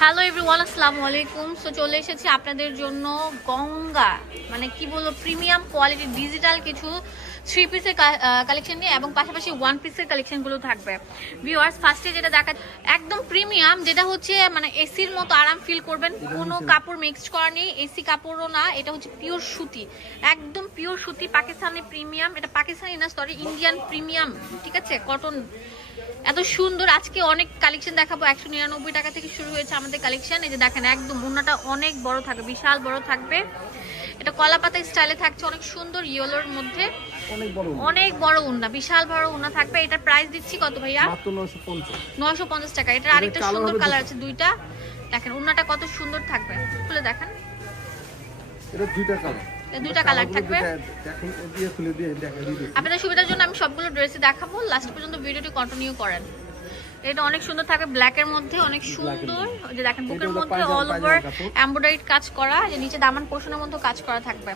Hello everyone আসসালামু আলাইকুম so চলে এসেছি আপনাদের জন্য গঙ্গা মানে কি বলব প্রিমিয়াম কোয়ালিটি ডিজিটাল কিছু থ্রি পিসের কালেকশন নিয়ে এবং পাশাপাশি ওয়ান পিসের কালেকশনগুলো থাকবে। ভিউয়ার্স ফার্স্টে যেটা দেখা একদম প্রিমিয়াম যেটা হচ্ছে মানে এসির মতো আরাম ফিল করবেন। কোনো কাপড় মিক্সড করা নেই এসি কাপড়ও না এটা হচ্ছে পিওর সুতি। একদম পিওর সুতি পাকিস্তানি প্রিমিয়াম এটা পাকিস্তানি না সরি ইন্ডিয়ান প্রিমিয়াম ঠিক আছে? কটন এত সুন্দর আজকে অনেক কালেকশন দেখাবো একশো নিরানব্বই টাকা থেকে শুরু হয়েছে আমাদের কালেকশন এই যে দেখেন একদম মুন্নাটা অনেক বড় থাকবে বিশাল বড় থাকবে। এটা কলা পাতা স্টাইলে থাকছে অনেক সুন্দর ইয়েলোর মধ্যে। অনেক বড় উন্না। বিশাল বড় উন্না থাকবে। এটার প্রাইস দিচ্ছি কত ভাইয়া? নয়শো পঞ্চাশ। টাকা। এটার আরেকটা সুন্দর কালার আছে দুইটা। দেখেন উন্নাটা কত সুন্দর থাকবে। খুলে দেখেন। এটা দুইটা কালার দুইটা কালার থাকবে। আপনাদের সুবিধার জন্য আমি সবগুলো ড্রেসে দেখাবো। লাস্ট পর্যন্ত ভিডিওটি কন্টিনিউ করেন। এটা অনেক সুন্দর থাকবে ব্ল্যাকের মধ্যে অনেক সুন্দর। যে দেখেন বুকের মধ্যে অল ওভার এমব্রয়ডারি কাজ করা যে নিচে দামান পোর্শনের মধ্যে কাজ করা থাকবে।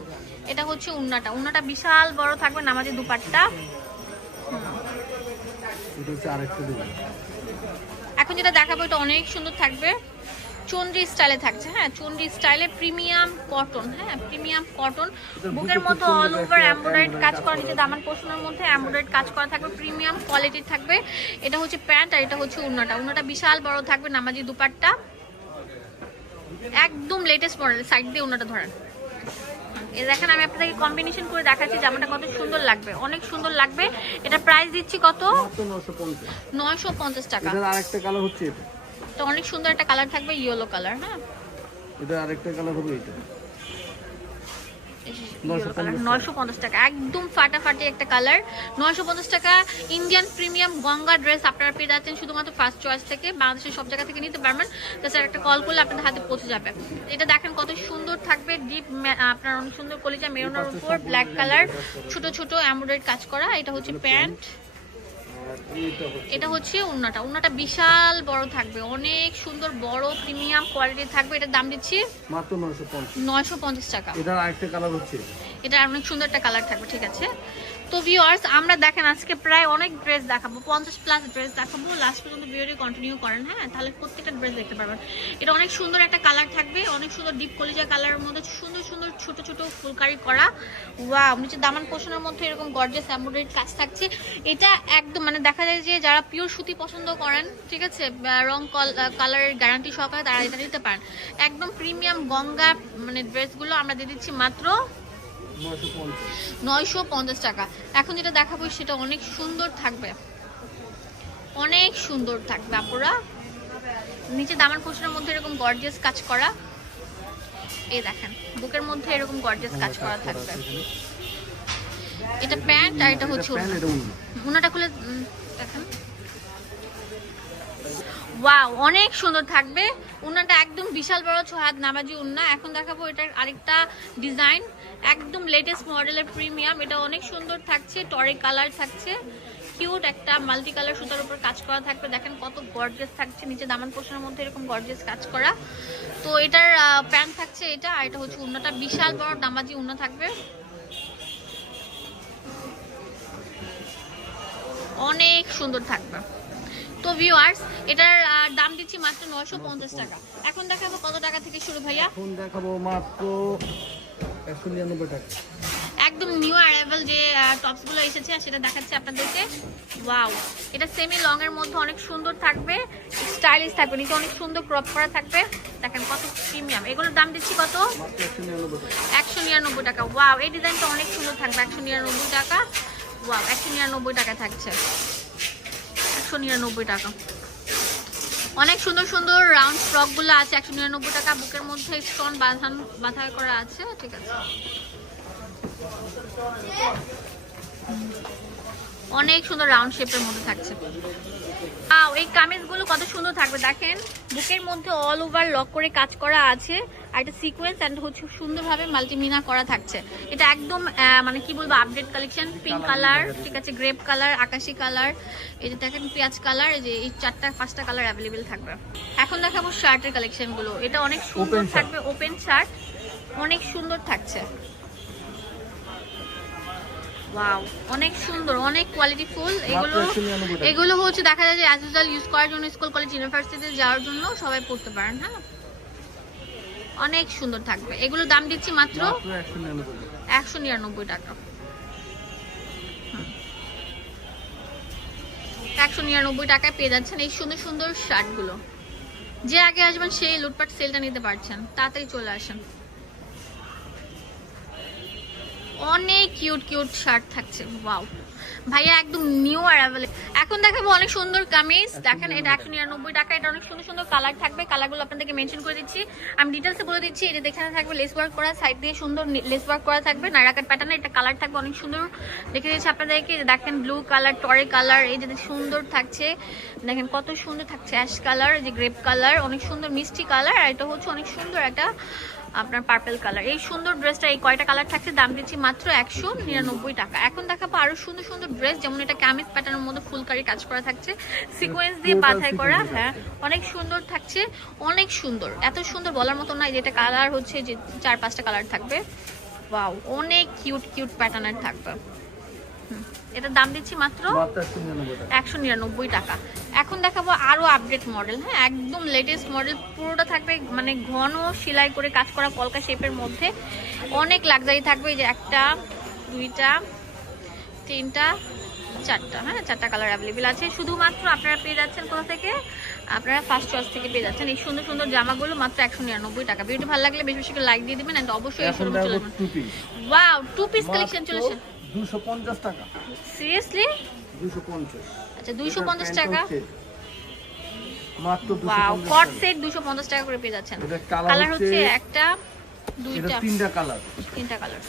এটা হচ্ছে উন্নাটা। উন্নাটা বিশাল বড় থাকবে নামাজি দুপাট্টা। এখন যেটা দেখাবো এটা অনেক সুন্দর থাকবে। চন্দ্রি স্টাইলে থাকছে হ্যাঁ চন্দ্রি স্টাইলে প্রিমিয়াম কটন হ্যাঁ প্রিমিয়াম কটন। বুকের মধ্যে অল ওভার একটা এমব্রয়ডারি কাজ করা নিচে দামান পোষণের মধ্যে এমব্রয়ডারি কাজ করা থাকবে প্রিমিয়াম কোয়ালিটির থাকবে। এটা হচ্ছে প্যান্ট আর এটা হচ্ছে উন্নাটা। উন্নাটা বিশাল বড় থাকবে নামাজি দুপাট্টা। একদম লেটেস্ট মডেল সাইড দিয়ে উন্নাটা ধরেন। এই দেখেন আমি আপনাদেরকে কম্বিনেশন করে দেখাচ্ছি জামাটা কত সুন্দর লাগবে। অনেক সুন্দর লাগবে। এটা প্রাইস দিচ্ছি কত? মাত্র নয়শো পঞ্চাশ। নয়শো পঞ্চাশ টাকা। আরেকটা কালার হচ্ছে এটা অনেক সুন্দর একটা কালার থাকবে ইয়েলো কালার হ্যাঁ? এটা আরেকটা কালার হবে এটা। নয়শো পঞ্চাশ টাকা। একদম ফাটাফাটি একটা কালার নয়শো পঞ্চাশ টাকা ইন্ডিয়ান প্রিমিয়াম গঙ্গা ড্রেস আপনারা পেয়ে যাচ্ছেন শুধুমাত্র ফার্স্ট চয়েস থেকে বাংলাদেশের সব জায়গা থেকে নিতে পারবেন। তাছাড়া একটা কল করলে আপনাদের হাতে পৌঁছে যাবে। এটা দেখেন কত সুন্দর থাকবে ডিপ আপনার অনেক সুন্দর কলিজা মেরুনের উপর ব্ল্যাক কালার ছোট ছোট এমব্রয়ডারি কাজ করা। এটা হচ্ছে প্যান্ট। এটা হচ্ছে উন্নাটা। উন্নাটা বিশাল বড় থাকবে। অনেক সুন্দর বড় প্রিমিয়াম কোয়ালিটি থাকবে। এটার দাম দিচ্ছি মাত্র নয়শো পঞ্চাশ। নয়শো পঞ্চাশ টাকা। এটার আরেকটা কালার হচ্ছে। এটা। এটা অনেক সুন্দর একটা কালার থাকবে ঠিক আছে? তো ভিউয়ার্স আমরা দেখেন আজকে প্রায় অনেক ড্রেস দেখাবো। পঞ্চাশ প্লাস ড্রেস দেখাবো। লাস্ট পর্যন্ত ভিডিওটি কন্টিনিউ করেন হ্যাঁ? তাহলে প্রত্যেকটা ড্রেস দেখতে পারবেন। এটা অনেক সুন্দর একটা কালার থাকবে। অনেক সুন্দর ডিপ কলিজা কালারের মধ্যে সুন্দর সুন্দর ছোট ছোট ফুলকারি করা। ওয়াও নিচে দামান পোষণের মধ্যে এরকম গর্জেস এমব্রয়ডারি কাজ থাকছে। এটা একদম মানে দেখা যায় যে যারা পিওর সুতি পছন্দ করেন, ঠিক আছে রং কালারের গ্যারান্টি সহকারে তারা এটা নিতে পারেন। একদম প্রিমিয়াম গঙ্গা মানে ড্রেসগুলো আমরা দিয়ে দিচ্ছি মাত্র নয়শো পঞ্চাশ টাকা। এখন যেটা দেখাবো সেটা অনেক সুন্দর থাকবে। অনেক সুন্দর থাকবে আপুরা। নিচে দামান পোষণের মধ্যে এরকম গর্জিয়াস কাজ করা। এই দেখেন বুকের মধ্যে এরকম গর্জিয়াস কাজ করা থাকবে। এটা প্যান্ট আর এটা হচ্ছে উনাটা খুলে দেখেন। ওয়াও অনেক সুন্দর থাকবে। উন্নাটা একদম বিশাল বড় ছ হাত নামাজি উন্না এখন দেখাবো এটার আরেকটা ডিজাইন। একদম লেটেস্ট মডেলের প্রিমিয়াম এটা অনেক সুন্দর থাকছে টরে কালার থাকছে। কিউট একটা মাল্টি কালার সুতার উপর কাজ করা থাকবে। দেখেন কত গর্জেস থাকছে, নিচে দামান পোষণের মধ্যে এরকম গর্জেস কাজ করা। তো এটার প্যান্ট থাকছে এটা, আর এটা হচ্ছে উন্নাটা। বিশাল বড় দামাজি উন্না থাকবে। অনেক সুন্দর থাকবে। তো ভিউয়ার্স এটার দাম দিচ্ছি মাত্র নয়শো পঞ্চাশ টাকা। এখন দেখাবো কত টাকা থেকে শুরু, ভাইয়া। এখন দেখাবো মাত্র একশো নিরানব্বই টাকা। একদম নিউ অ্যারাইভাল যে টপসগুলো এসেছে সেটা দেখাচ্ছি আপনাদেরকে। ওয়াও এটা সেমি লং এর মধ্যে অনেক সুন্দর থাকবে স্টাইলিশ থাকবে, নিচে অনেক সুন্দর ক্রপ করা থাকবে। দেখেন কত প্রিমিয়াম এগুলোর দাম দিচ্ছি কত? একশো নিরানব্বই টাকা। ওয়াও এই ডিজাইনটা অনেক সুন্দর থাকবে, একশো নিরানব্বই টাকা। ওয়াও একশো নিরানব্বই টাকা থাকছে। একশো নিরানব্বই টাকা। অনেক সুন্দর সুন্দর রাউন্ড ফ্রকগুলো আছে, একশো নিরানব্বই টাকা। বুকের মধ্যে স্টোন বাঁধান, বাঁধা করা আছে, ঠিক আছে। অনেক সুন্দর রাউন্ড শেপের মধ্যে থাকছে। এই কামিজগুলো কত সুন্দর থাকবে দেখেন। বুকের মধ্যে অল ওভার লক করে কাজ করা আছে। আর এটা সিকোয়েন্স অ্যান্ড হচ্ছে সুন্দরভাবে মাল্টিমিনা করা থাকছে। এটা একদম মানে কি বলব আপডেট কালেকশন পিঙ্ক কালার ঠিক আছে গ্রেপ কালার আকাশি কালার এই যে দেখেন পেঁয়াজ কালার এই যে এই চারটা পাঁচটা কালার অ্যাভেলেবেল থাকবে। এখন দেখাবো শার্টের কালেকশনগুলো এটা অনেক সুন্দর থাকবে ওপেন শার্ট অনেক সুন্দর থাকছে। ওয়াও অনেক সুন্দর অনেক কোয়ালিটি ফুল। এগুলো মাত্র 199 টাকা। এগুলো হচ্ছে দেখা যায় যে অ্যাজ ইউজুয়াল ইউজ করার জন্য স্কুল কলেজ ইউনিভার্সিটিতে যাওয়ার জন্য সবাই পড়তে পারেন হ্যাঁ? অনেক সুন্দর থাকবে। এগুলো দাম দিচ্ছি মাত্র মাত্র একশো নিরানব্বই টাকা। একশো নিরানব্বই টাকা। একশো নিরানব্বই টাকায় পেয়ে যাচ্ছেন এই সুন্দর সুন্দর শার্টগুলো। যে আগে আসবেন সেই লুটপাট সেলটা নিতে পারছেন। তাড়াতাড়ি চলে আসেন। অনেক কিউট কিউট শার্ট থাকছে। ওয়াও ভাইয়া একদম নিউ আর এখন দেখাবো অনেক সুন্দর কামিজ। দেখেন এটা একশো নিরানব্বই টাকা এটা অনেক সুন্দর সুন্দর কালার থাকবে। কালারগুলো আপনাদেরকে মেনশন করে দিচ্ছি। আমি ডিটেলসে বলে দিচ্ছি এটা এখানে থাকবে লেস ওয়ার্ক করা সাইড দিয়ে সুন্দর লেস ওয়ার্ক করা থাকবে। নাইরাকাট প্যাটার্নে এটা কালার থাকবে অনেক সুন্দর। দেখে দিচ্ছি আপনাদেরকে দেখেন ব্লু কালার টরে কালার এই যে সুন্দর থাকছে। দেখেন কত সুন্দর থাকছে অ্যাশ কালার যে গ্রেপ কালার অনেক সুন্দর মিষ্টি কালার আর এটা হচ্ছে অনেক সুন্দর একটা আপনার পার্পল কালার এই সুন্দর ড্রেসটা এই কয়টা কালার থাকছে? দাম দিচ্ছি মাত্র একশো নিরানব্বই টাকা। এখন দেখাবো আরও সুন্দর সুন্দর ড্রেস যেমন এটা ক্যামিজ প্যাটার্নের মধ্যে ফুলকারি কাজ করা থাকছে। সিকোয়েন্স দিয়ে পাথায় করা হ্যাঁ। অনেক সুন্দর থাকছে অনেক সুন্দর। এত সুন্দর বলার মতো নয় যেটা কালার হচ্ছে যে চার পাঁচটা কালার থাকবে। ওয়াও অনেক কিউট কিউট প্যাটার্নের থাকবে। হুম, এটার দাম দিচ্ছি মাত্র একশো নিরানব্বই টাকা। এখন দেখাবো আরও আপডেট মডেল হ্যাঁ? একদম লেটেস্ট মডেল পুরোটা থাকবে মানে ঘন সেলাই করে কাজ করা পলকা শেপের মধ্যে। অনেক লাক্সারি থাকবে এই যে একটা দুইটা তিনটা চারটা হ্যাঁ? চারটা কালার অ্যাভেলেবেল আছে। শুধুমাত্র আপনারা পেয়ে যাচ্ছেন কোথা থেকে? আপনারা ফার্স্ট চয়েস থেকে পেয়ে যাচ্ছেন এই সুন্দর সুন্দর জামাগুলো মাত্র একশো নিরানব্বই টাকা। ভিডিও ভালো লাগলে বেশি বেশি করে লাইক দিয়ে দিবেন অ্যান্ড অবশ্যই শোরুমে চলে যাবেন ওয়াও টু পিস কালেকশন চলেছে দুশো পঞ্চাশ টাকা। সিরিয়াসলি দুশো পঞ্চাশ। আচ্ছা দুইশো পঞ্চাশ টাকা? মাত্র 250 ওয়াও পঞ্চাশ কট টাকা। সেট 250 টাকা করে পেয়ে যাচ্ছেন। কালার হচ্ছে হচ্ছে- একটা দুইটা। তিনটা কালার তিনটা কালার